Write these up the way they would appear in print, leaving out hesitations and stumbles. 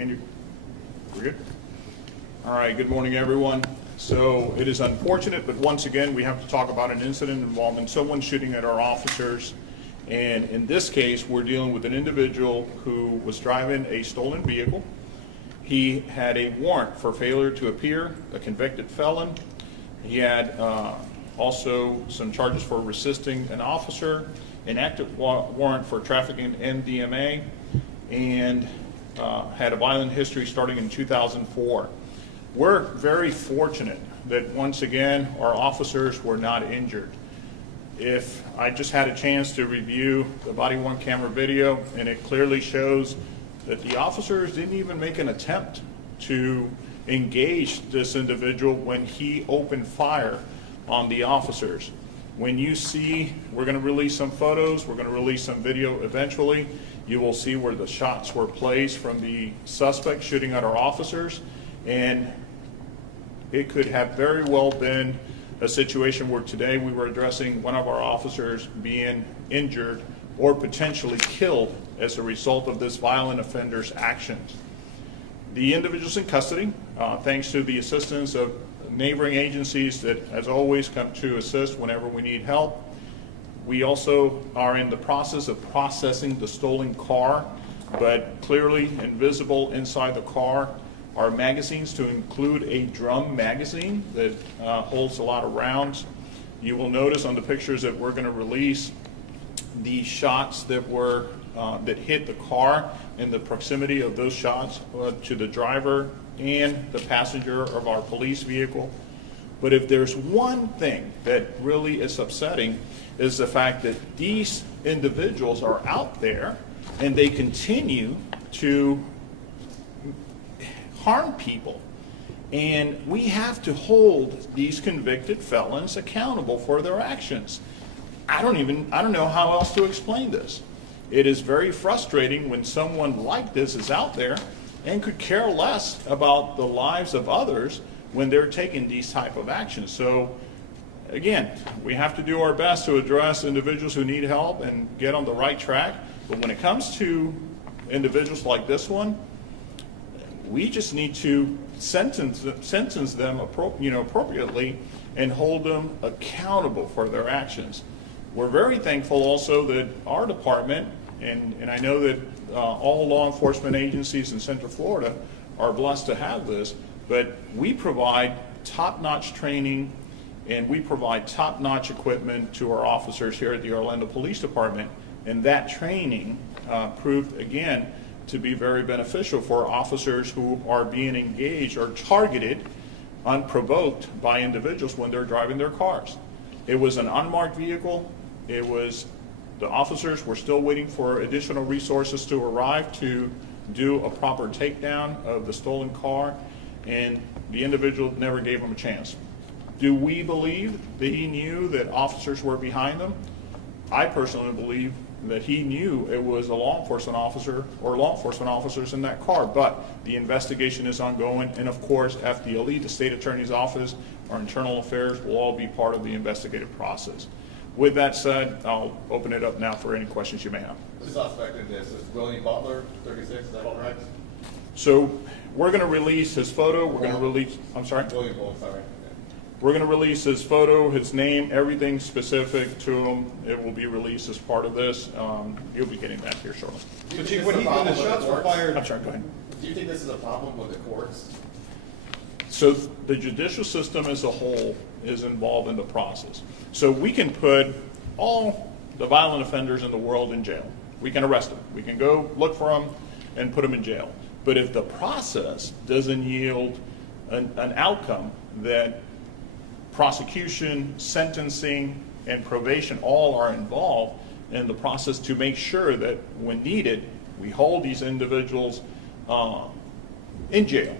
Andy, we're good? All right, good morning, everyone. So it is unfortunate, but once again, we have to talk about an incident involving someone shooting at our officers. And in this case, we're dealing with an individual who was driving a stolen vehicle. He had a warrant for failure to appear, a convicted felon. He had also some charges for resisting an officer, an active warrant for trafficking MDMA, and had a violent history starting in 2004. We're very fortunate that once again our officers were not injured. If I just had a chance to review the body-worn camera video, and it clearly shows that the officers didn't even make an attempt to engage this individual when he opened fire on the officers. When you see, we're going to release some photos, we're going to release some video eventually, you will see where the shots were placed from the suspect shooting at our officers, and it could have very well been a situation where today we were addressing one of our officers being injured or potentially killed as a result of this violent offender's actions. The individual's in custody, thanks to the assistance of neighboring agencies that, as always, come to assist whenever we need help. We also are in the process of processing the stolen car, but clearly invisible inside the car are magazines, to include a drum magazine that holds a lot of rounds. You will notice on the pictures that we're going to release the shots that were that hit the car and the proximity of those shots to the driver and the passenger of our police vehicle. But if there's one thing that really is upsetting, is the fact that these individuals are out there and they continue to harm people. And we have to hold these convicted felons accountable for their actions. I don't know how else to explain this. It is very frustrating when someone like this is out there and could care less about the lives of others when they're taking these type of actions. So again, we have to do our best to address individuals who need help and get on the right track. But when it comes to individuals like this one, we just need to sentence them appropriately and hold them accountable for their actions. We're very thankful also that our department, and I know that all law enforcement agencies in Central Florida are blessed to have this, but we provide top-notch training and we provide top-notch equipment to our officers here at the Orlando Police Department, and that training proved again to be very beneficial for officers who are being engaged or targeted unprovoked by individuals when they're driving their cars. It was an unmarked vehicle. The officers were still waiting for additional resources to arrive to do a proper takedown of the stolen car, and the individual never gave them a chance. Do we believe that he knew that officers were behind them? I personally believe that he knew it was a law enforcement officer or law enforcement officers in that car, but the investigation is ongoing, and of course FDLE, the state attorney's office, our internal affairs will all be part of the investigative process. With that said, I'll open it up now for any questions you may have. The suspect in this is William Butler, 36, is that all right? So we're going to release his photo, we're going to release, I'm sorry? William Butler, sorry. We're going to release his photo, his name, everything specific to him. It will be released as part of this. You'll be getting that here shortly. So Chief, when the shots were fired... I'm sorry, go ahead. Do you think this is a problem with the courts? So the judicial system as a whole is involved in the process. So we can put all the violent offenders in the world in jail. We can arrest them. We can go look for them and put them in jail. But if the process doesn't yield an outcome that prosecution, sentencing, and probation all are involved in the process to make sure that when needed, we hold these individuals in jail,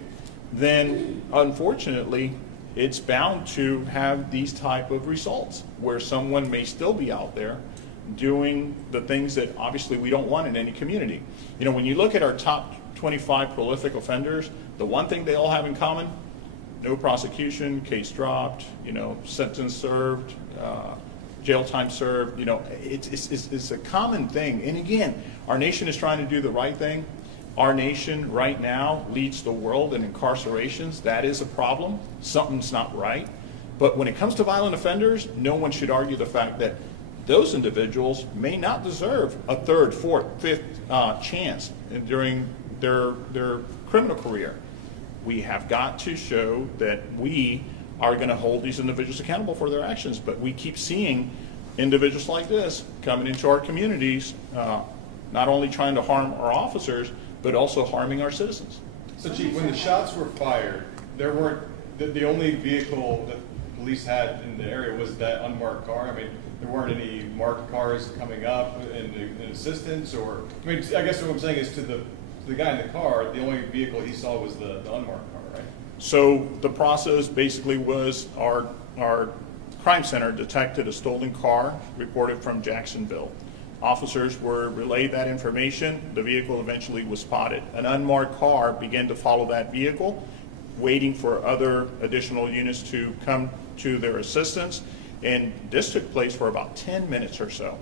then unfortunately it's bound to have these type of results where someone may still be out there doing the things that obviously we don't want in any community. You know, when you look at our top 25 prolific offenders, the one thing they all have in common: no prosecution, case dropped, sentence served, jail time served. It's a common thing. And again, our nation is trying to do the right thing. Our nation right now leads the world in incarcerations. That is a problem. Something's not right. But when it comes to violent offenders, no one should argue the fact that those individuals may not deserve a third, fourth, fifth chance during their criminal career. We have got to show that we are going to hold these individuals accountable for their actions. But we keep seeing individuals like this coming into our communities, not only trying to harm our officers, but also harming our citizens. So Chief, when the shots were fired, there weren't, the only vehicle that police had in the area was that unmarked car? I mean, there weren't any marked cars coming up in assistance, or, I mean, I guess what I'm saying is to the guy in the car, the only vehicle he saw was the unmarked car, right? So the process basically was our crime center detected a stolen car reported from Jacksonville. Officers were relayed that information. The vehicle eventually was spotted. An unmarked car began to follow that vehicle, waiting for other additional units to come to their assistance. And this took place for about 10 minutes or so.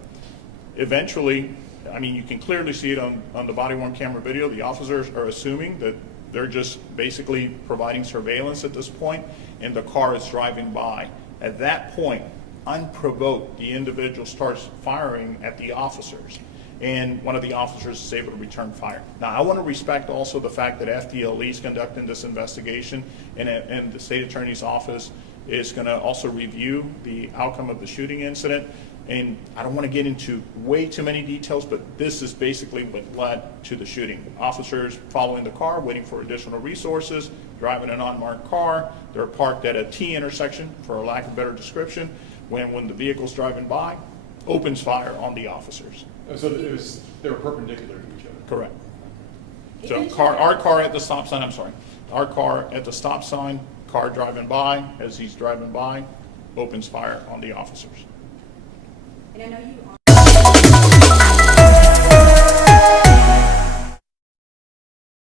Eventually, I mean, you can clearly see it on the body-worn camera video. The officers are assuming that they're just basically providing surveillance at this point, and the car is driving by. At that point, unprovoked, the individual starts firing at the officers, and one of the officers is able to return fire. Now, I want to respect also the fact that FDLE is conducting this investigation, and the state attorney's office is going to also review the outcome of the shooting incident. And I don't want to get into way too many details, but this is basically what led to the shooting. Officers following the car, waiting for additional resources, driving an unmarked car. They're parked at a T intersection, for a lack of a better description. When the vehicle's driving by, opens fire on the officers. So they were perpendicular to each other? Correct. So our car at the stop sign, I'm sorry, our car at the stop sign, car driving by, as he's driving by, opens fire on the officers. And I know you